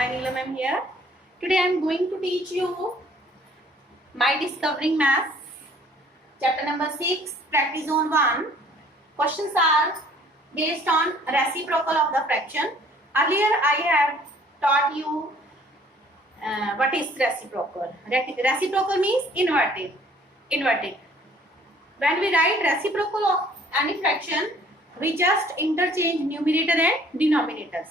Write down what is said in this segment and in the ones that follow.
Hi Neela ma'am here. Today I am going to teach you my discovering maths chapter number 6 practice zone 1. Questions are based on reciprocal of the fraction. Earlier I have taught you what is reciprocal. Reciprocal means inverted. When we write reciprocal of any fraction, we just interchange numerator and denominators.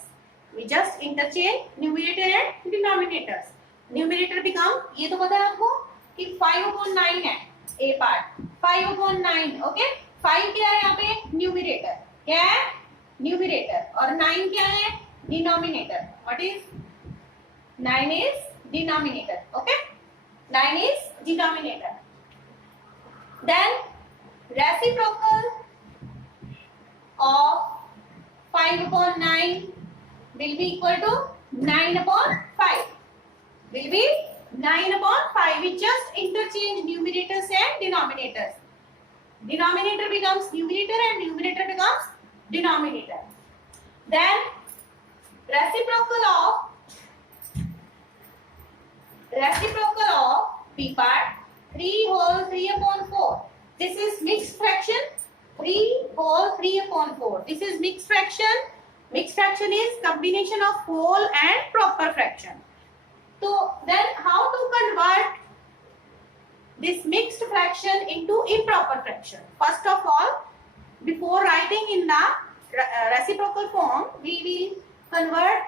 We just interchange numerator and denominators. Numerator become, ये तो पता है आपको कि 5/9 है a part 5/9. Okay 5 क्या है यहाँ पे न्यूमिरेटर, क्या है न्यूमिरेटर, और 9 क्या है denominator. What is 9 is denominator. Okay 9 is denominator. Then reciprocal of 5/9 will be equal to 9/5. Will be 9/5. We just interchange numerators and denominators. Denominator becomes numerator and numerator becomes denominator. Then reciprocal of b part 3 whole 3/4. This is mixed fraction. 3 whole 3/4. This is mixed fraction. Mixed fraction is combination of whole and proper fraction. So then how to convert this mixed fraction into improper fraction? First of all, before writing in the reciprocal form, we will convert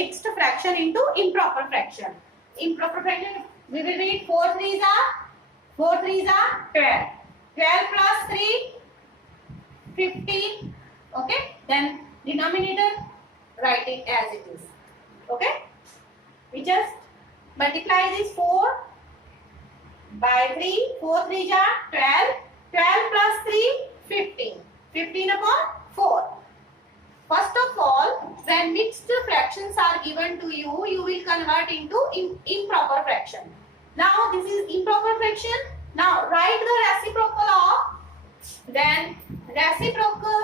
mixed fraction into improper fraction. Improper fraction, we will read 4 3s are 12. 12 plus 3, 15. Okay, then denominator write it as it is. Okay, we just multiply this 4 by 3. 4 3s are 12. 12 plus 3, 15. 15/4. First of all, when mixed fractions are given to you, you will convert into improper fraction. Now this is improper fraction. Now write the reciprocal of, then reciprocal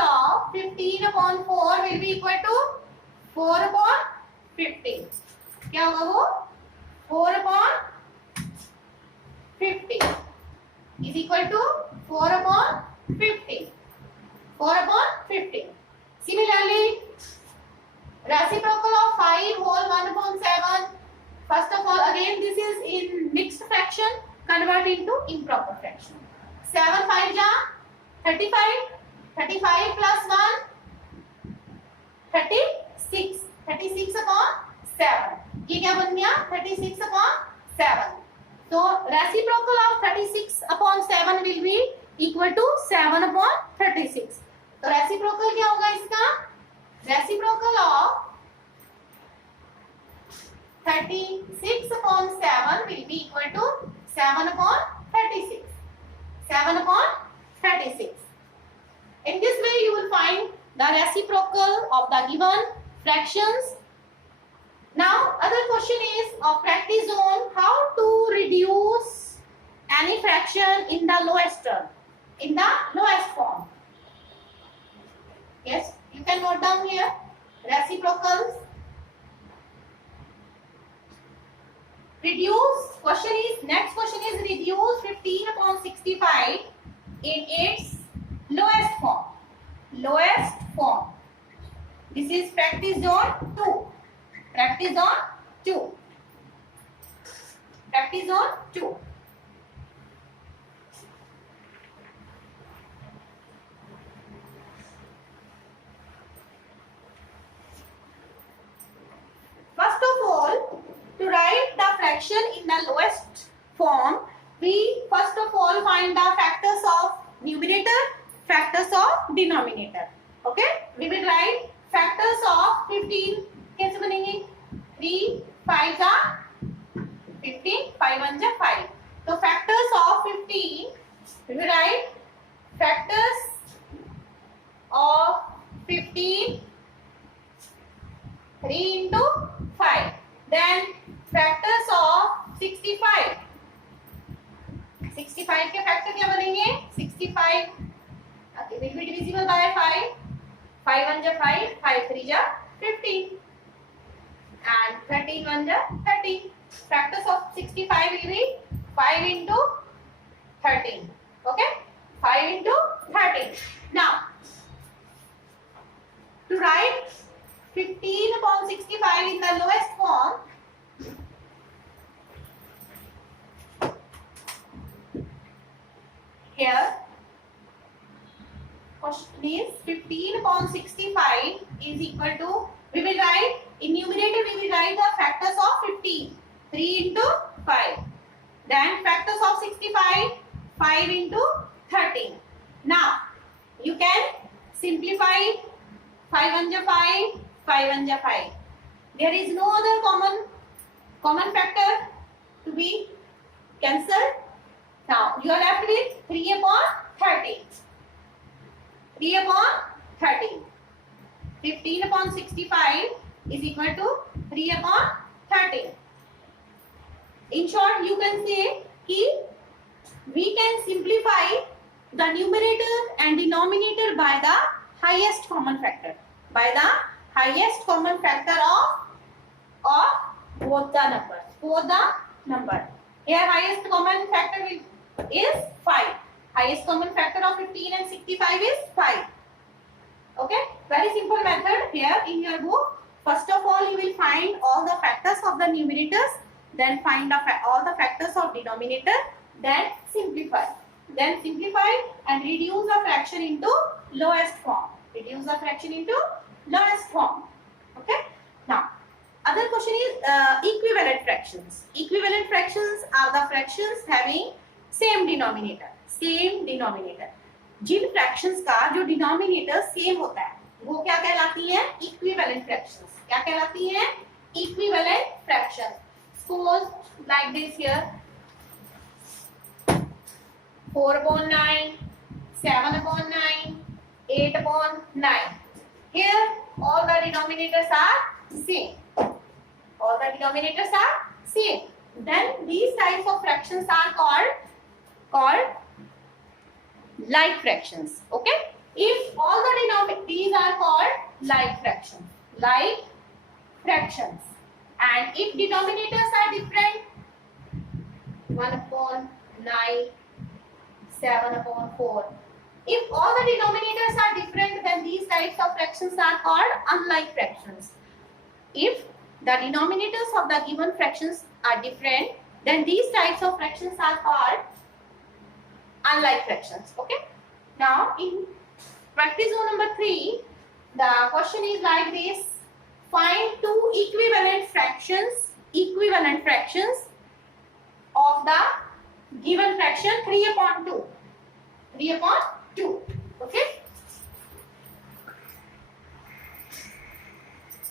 of 15/4 will be equal to 4/15. क्या होगा वो 4/15 is equal to 4/15. 4/15. Similarly, reciprocal of 5 whole 1/7. First of all, again this is in mixed fraction, convert into improper fraction. 7 5 ja 35. 35 plus 1 36. 36/7. ये क्या बन गया 36/7. So reciprocal of 36/7 will be equal to 7/36. तो reciprocal क्या होगा इसका? Reciprocal of 36/7 will be equal to 7/36. 7/36. In this way you will find the reciprocal of the given fractions. Now other question is of practice zone, how to reduce any fraction in the lowest term, in the lowest form. Yes, you can note down here reciprocals. Reduce, next question is reduce 15/65 in its lowest form. Lowest form. This is practice zone 2. Practice zone 2. Practice zone 2. First of all, to write the fraction in the lowest form, we first of all find the factors of numerator, factors of denominator. Okay, we will write factors of 15. कैसे बनेंगे 3 5 जा 15, 5 1 जा 5. तो factors of 15, we will write factors of 15 3 into 5. Then factors of 65. 65 के factor क्या बनेंगे 65 5 1 जा 5, 5 3 जा 15, and 13 1 जा 30. Factors of 65 will be 5 into 13. Okay, 5 into 13. Now to write 15 upon 65 in the lowest form, here question is 15 upon 65 is equal to, we will write in numerator, we will write the factors of 15, 3 into 5, then factors of 65, 5 into 13. Now you can simplify 5 1 ja 5, 5 1 ja 5. There is no other common factor to be cancelled. Now you are left with 3 upon 13. 3 upon 13. 15 upon 65 is equal to 3 upon 13. In short, you can say कि we can simplify the numerator and denominator by the highest common factor. By the highest common factor of both the numbers. Both the number. Here highest common factor is 5. Highest common factor of 15 and 65 is 5. Okay, very simple method here in your book. First of all, you will find all the factors of the numerators, then find all the factors of denominator, then simplify. Then simplify and reduce the fraction into lowest form. Reduce the fraction into lowest form. Okay. Now, other question is equivalent fractions. Equivalent fractions are the fractions having same denominator. Same denominator. Jin fractions का जो denominator same होता है वो क्या कहलाती है? Equivalent fractions. क्या कहलाती है? Equivalent fraction. Suppose like this here, 4 upon 9, 7 upon 9, 8 upon 9. Here all the denominators are same. All the denominators are same. Then these types of fractions are called like fractions. Okay, if all the denominators, these are called like fractions. Like fractions. And if denominators are different, 1 upon 9, 7 upon 4. If all the denominators are different, then these types of fractions are called unlike fractions. If the denominators of the given fractions are different, then these types of fractions are called unlike fractions. Okay. Now in practice number 3, the question is like this: find two equivalent fractions of the given fraction 3 upon 2. 3 upon 2. Okay.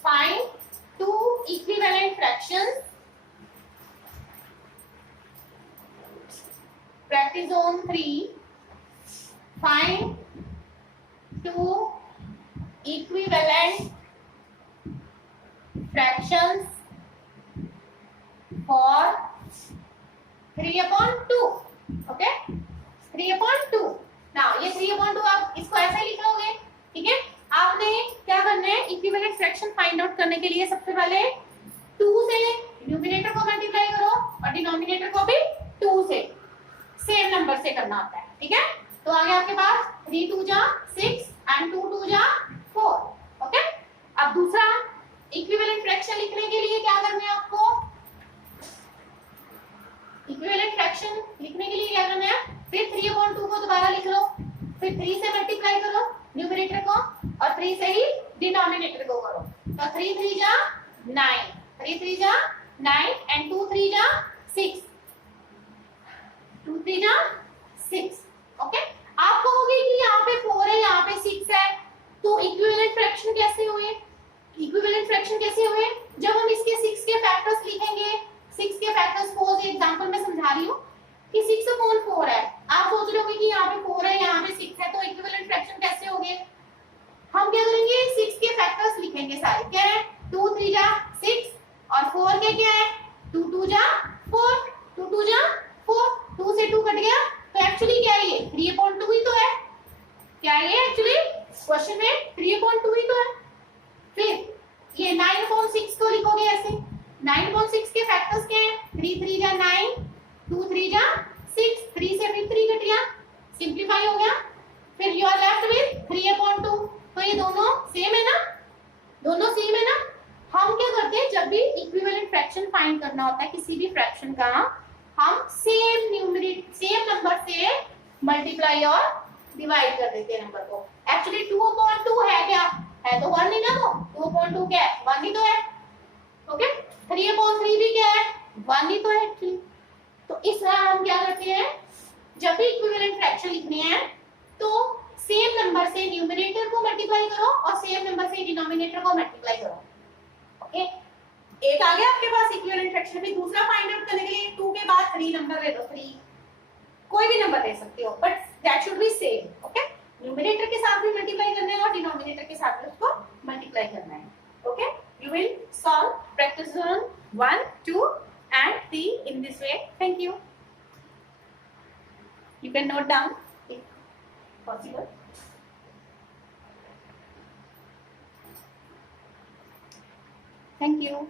Find two equivalent fractions. Practice zone 3. Find two equivalent fractions for 3 upon 2. Okay, 3 upon 2. Now ये 3 upon 2 आप इसको ऐसे लिख लोगे. ठीक है, आपने क्या करना है? इक्विवेलेंट फ्रैक्शन फाइंड आउट करने के लिए सबसे पहले 2 से न्यूमरेटर को मल्टीप्लाई करो और डिनोमिनेटर को भी 2 से सेम नंबर से करना होता है. ठीक है, तो आगे आपके पास 3 2 जा 6 एंड 2 2 जा 4. ओके, अब दूसरा इक्विवेलेंट फ्रैक्शन लिखने के लिए क्या करना है आपको? इक्विवेलेंट फ्रैक्शन लिखने के लिए क्या करना है? फिर 3 upon 2 को दोबारा लिख लो, फिर 3 से मल्टीप्लाई करो न्यूमरेटर को और 3 से ही डिनोमिनेटर को करो. तो 3 3 जा 9, 3 3 जा 9 एंड 2 3 जा 6, 2 3 जा 6. ओके, आप कहोगे कि यहाँ पे 4 है, यहाँ पे 6 है, तो इक्विवेलेंट फ्रैक्शन कैसे हुए? इक्विवेलेंट फ्रैक्शन कैसे हुए? जब हम इसके 6 के फैक्टर्स लिखेंगे. 6 के फैक्टर्स को एग्जांपल में समझा रही हूँ कि 6 upon 4 है. आप सोच रहे होंगे कि यहाँ पे 4 है, यहाँ पे 6 है, तो इक्विवेलेंट फ्रैक्शन कैसे होंगे? हम क्या करेंगे? 6 के फैक्टर्स लिखेंगे सारे. क्या है? 2 3 जा 6 और 4 के क्या है? 2 2 जा 4, 2 2 जा 4, 2 से 2 कट गया, तो एक्चुअली क्या है? ये 3 upon 2 ही तो है. क्या है ये? एक्चुअली क्वेश्चन में 3/2 ही तो है। फिर ये 9/6 को लिखोगे ऐसे। 9/6 के फैक्टर्स क्या है? 3 3 जा 9, 2 3 जा 6, 3 से भी 3 घट गया, सिंप्लीफाई हो गया। फिर यू आर लेफ्ट विद 3/2। तो ये दोनों सेम है ना, दोनों सेम है ना। हम क्या करते हैं, जब भी इक्विवेलेंट फ्रैक्शन फाइंड करना होता है किसी भी फ्रैक्शन का, हम सेम न्यूमरेटर सेम नंबर से मल्टीप्लाई और डिवाइड कर देते हैं नंबर को। एक्चुअली 2/2 है क्या? है तो 1 ही ना, तो 2/2 क्या है? 1 ही तो है। ओके, 3/3 भी क्या है? 1 ही तो है एक्चुअली। तो इस तरह हम क्या करते हैं, जब भी इक्विवेलेंट फ्रैक्शन लिखने हैं तो सेम नंबर से न्यूमरेटर को मल्टीप्लाई करो और सेम नंबर से डिनोमिनेटर को मल्टीप्लाई करो। ओके, एक आ गया आपके पास इक्विवेलेंट फ्रैक्शन। भी दूसरा फाइंड आउट करने के लिए 2 के बाद 3 नंबर ले लो, 3 कोई भी नंबर ले सकते हो, but that should be same. Okay, numerator के साथ भी मल्टीप्लाई करना है और डिनोमिनेटर के साथ भी उसको मल्टीप्लाई करना है। Okay, you will solve practice on 1, 2 and 3 in this way. Thank you. You can note down if possible. Thank you.